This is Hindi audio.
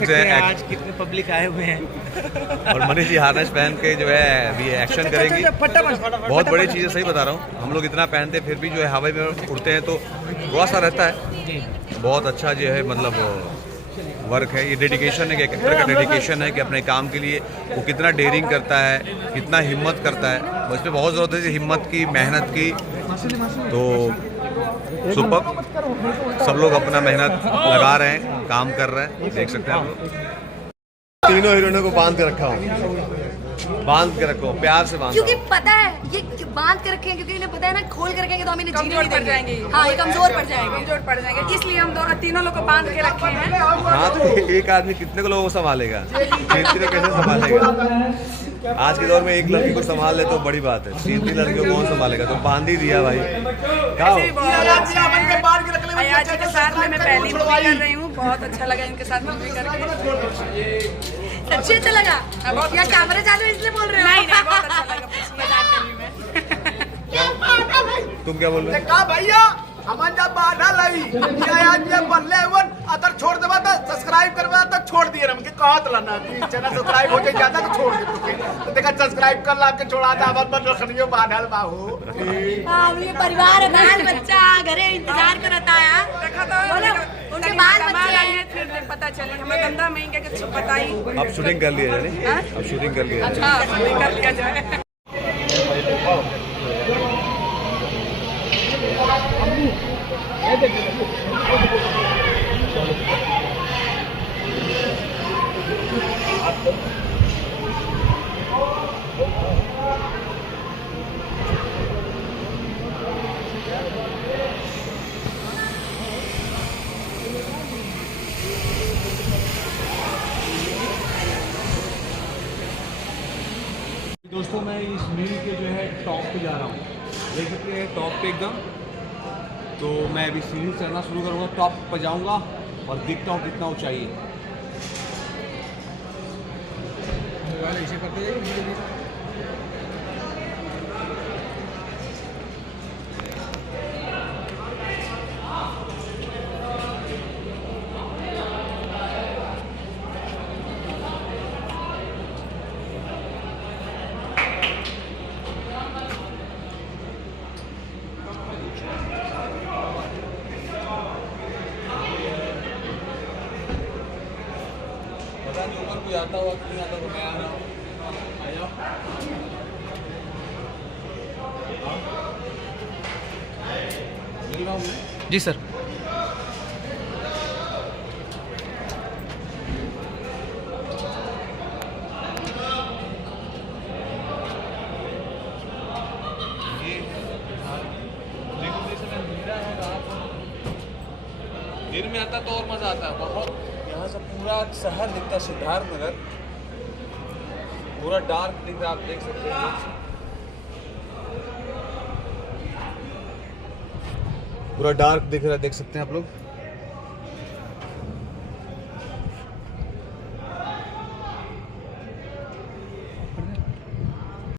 आज कितने पब्लिक आए हुए हैं और मनीष जी हार्नेस पहन के जो है अभी एक्शन करेंगी। बहुत बड़ी चीज़ है, सही बता रहा हूँ। हम लोग इतना पहनते फिर भी जो है हवाई में उड़ते हैं तो थोड़ा सा रहता है। बहुत अच्छा जो है मतलब वर्क है, ये डेडिकेशन है, एक तरह का डेडिकेशन है कि अपने काम के लिए वो कितना डेयरिंग करता है, कितना हिम्मत करता है। बस पे बहुत ज़रूरत है हिम्मत की, मेहनत की। तो सुपर, सब लोग अपना मेहनत लगा रहे हैं, काम कर रहे हैं, देख सकते हैं आप लोग। तीनों हीरोइनों को बांध के रखा हूँ, बांध के रखो, प्यार से बांध, क्योंकि पता है ये बांध के रखे हैं, क्योंकि इन्हें पता है ना खोल के रखेंगे तो हम इन्हें जीने नहीं देंगे। हाँ, ये कमजोर पड़ जाएंगे, इसलिए हम तीनों लोग को बांध के रखे हैं। हाँ, तो एक आदमी कितने को लोगों को संभालेगा, तीन कैसे संभालेगा? आज के दौर में एक लड़की को संभाल ले तो बड़ी बात है, तीन लड़कियों को कौन संभालेगा? तो बांध ही दिया भाई। अयाची के साथ में मैं पहली मूवी कर रही हूँ, बहुत अच्छा लगा इनके साथ मूवी करके। सच्ची अच्छा लगा? या कैमरा चालू इसलिए बोल रहे हो? नहीं, बहुत अच्छा लगा, तुम क्या बोल रहे हो? भैया हमन जब बाधा लई ये बल्ले वन अतर छोड़ देबा त सब्सक्राइब करबा त छोड़ दिए हमके कहत लना कि चैनल सब्सक्राइब हो जाए ज्यादा तो छोड़ दे तो देखा सब्सक्राइब कर ला के छोड़ा दा बन रखनियो बाधल बाहू। हां, ये परिवार है, बाल बच्चा घरे इंतजार करता है। देखा तो बोलो उनके बाल बच्चे आए हैं, फिर पता चले हमें गंदा में क्या कुछ बताई। अब शूटिंग कर लिया जाए, अब शूटिंग कर लिया जाए। हां, शूटिंग कर लिया जाए। दोस्तों मैं इस मील के जो है टॉप पे जा रहा हूँ, देख सकते हैं टॉप पे एकदम। तो मैं अभी सीढ़ी चढ़ना शुरू करूँगा, टॉप पर जाऊँगा और दिखता हूँ कितना ऊंचाई है। ऐसे करते जाइए। ऊपर कोई आता हुआ नहीं आता तो मैं आ रहा हूँ, आ जाओ। मिल रहा हूँ जी सर। दिन में आता तो और मज़ा आता है बहुत। यहाँ से पूरा शहर दिखता, सिद्धार्थ नगर पूरा डार्क दिख रहा, आप देख सकते हैं। पूरा डार्क दिख रहा है, देख सकते हैं आप लोग।